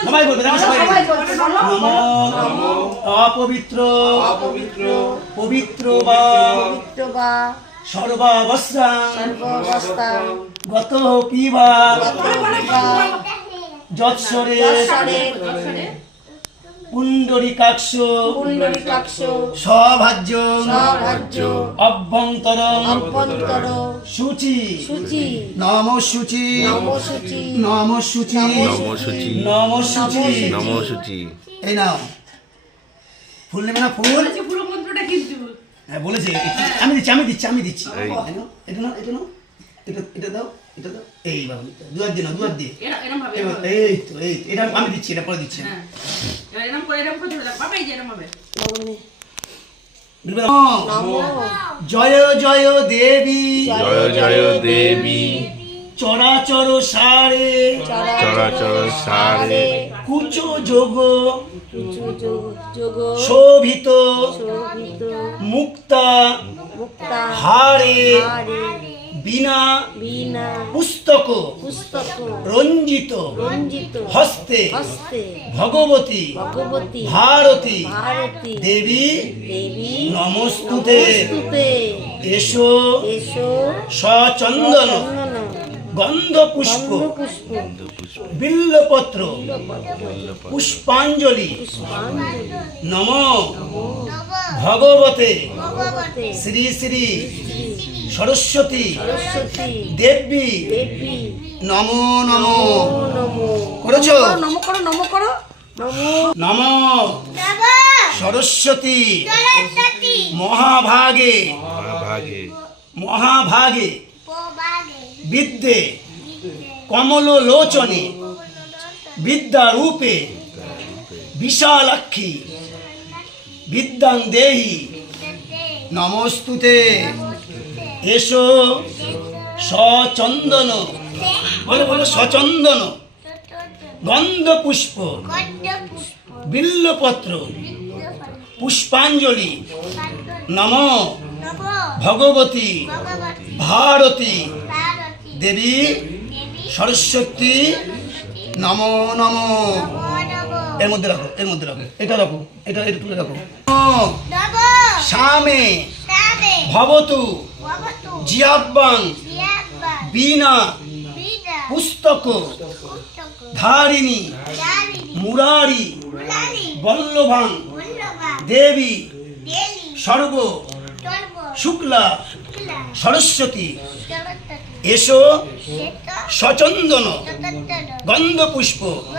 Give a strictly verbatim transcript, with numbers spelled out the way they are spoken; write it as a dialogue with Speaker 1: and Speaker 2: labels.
Speaker 1: সবাই বলবে সবাই বলবে নমো অপবিত্র
Speaker 2: অপবিত্র
Speaker 1: পবিত্র বা
Speaker 3: পবিত্র বা
Speaker 1: সর্বাবস্থা
Speaker 3: সর্বাবস্থা
Speaker 1: গত পিবা
Speaker 3: বা
Speaker 1: যৎসরে
Speaker 3: যৎসরে
Speaker 1: পুণ্ডরিকাক্ষ
Speaker 3: পুণ্ডরিকাক্ষ
Speaker 1: সভাজ্য
Speaker 3: সভাজ্য
Speaker 1: অভ্যন্তরং
Speaker 3: অভ্যন্তর
Speaker 1: শুচি
Speaker 3: শুচি
Speaker 1: নম শুচি
Speaker 3: নমশুচি
Speaker 1: নম শুচি
Speaker 4: নমশুচি
Speaker 1: নম শুচি
Speaker 4: নমশুচি
Speaker 1: এই নাও ফুল নেবে না ফুল
Speaker 5: বলেছে পুরো মন্ত্রটা কিন্তু
Speaker 1: হ্যাঁ বলেছে আমি দিচ্ছি আমি দিচ্ছি আমি দিচ্ছি
Speaker 4: এই।
Speaker 1: এই নাও, এটা নাও এটা নাও এটা এটা দাও এটা দাও এই বাবা দুয়ার দিয়ে নাও দুয়ার দিয়ে
Speaker 5: এরা- এরম ভাবে,
Speaker 1: এই
Speaker 5: এরম ভাবে।
Speaker 1: এই তো এই তো, এটা আমি দিচ্ছি এটা পরে দিচ্ছি
Speaker 5: হ্যাঁ। এবার এরম করে এরম করে ধরে দাও। বাবা, এই যে এরম ভাবে।
Speaker 1: বলবে, নম জয় জয় দেবী
Speaker 4: জয় জয় দেবী
Speaker 1: চরাচর সারে
Speaker 4: চরাচর সারে
Speaker 1: কুচ যোগ
Speaker 3: যোগ
Speaker 1: শোভিত
Speaker 3: শোভিত
Speaker 1: মুক্তা
Speaker 3: মুক্তা
Speaker 1: হারে
Speaker 3: হারে
Speaker 1: বিনা
Speaker 3: বীণা
Speaker 1: পুস্তক
Speaker 3: পুস্তক
Speaker 1: রঞ্জিত
Speaker 3: রঞ্জিত
Speaker 1: হস্তে
Speaker 3: হস্তে
Speaker 1: ভগবতী
Speaker 3: ভগবতী
Speaker 1: ভারতী
Speaker 3: ভারতী
Speaker 1: দেবী
Speaker 3: দেবী
Speaker 1: নমস্তুতে
Speaker 3: নমস্তুতে
Speaker 1: এসো
Speaker 3: এসো
Speaker 1: সচন্দন
Speaker 3: চন্দন
Speaker 1: গন্ধ পুষ্প
Speaker 3: পুষ্প
Speaker 1: বিল্লপত্র পুষ্পাঞ্জলি নম ভগবতে
Speaker 3: ভগবতে
Speaker 1: শ্রী শ্রী সরস্বতী
Speaker 3: সরস্বতী
Speaker 1: দেবী
Speaker 3: দেবী
Speaker 1: নমো নমো
Speaker 3: নমো
Speaker 1: করেছো
Speaker 3: নমো করো নমো করো নমো
Speaker 1: নম সরস্বতী মহাভাগে
Speaker 4: মহাভাগে
Speaker 1: মহাভাগে বিদ্যে কমল লোচনে বিদ্যারূপে বিশালাক্ষী বিদ্যাং দেহি নমস্তুতে এসো সচন্দন বলো বলো সচন্দন গন্ধ পুষ্প বিল্লপত্র পুষ্পাঞ্জলি নম ভগবতী ভারতী দেবী সরস্বতী নমো নমো এর মধ্যে রাখো এর মধ্যে রাখো এটা রাখো এটা এটা তুলে রাখো সামে ভবতু জিয়াব্বাং বীণা পুস্তক ধারিণী মুরারি বল্লভাং দেবী সর্ব শুক্লা সরস্বতী এসো সচন্দন গন্ধ পুষ্প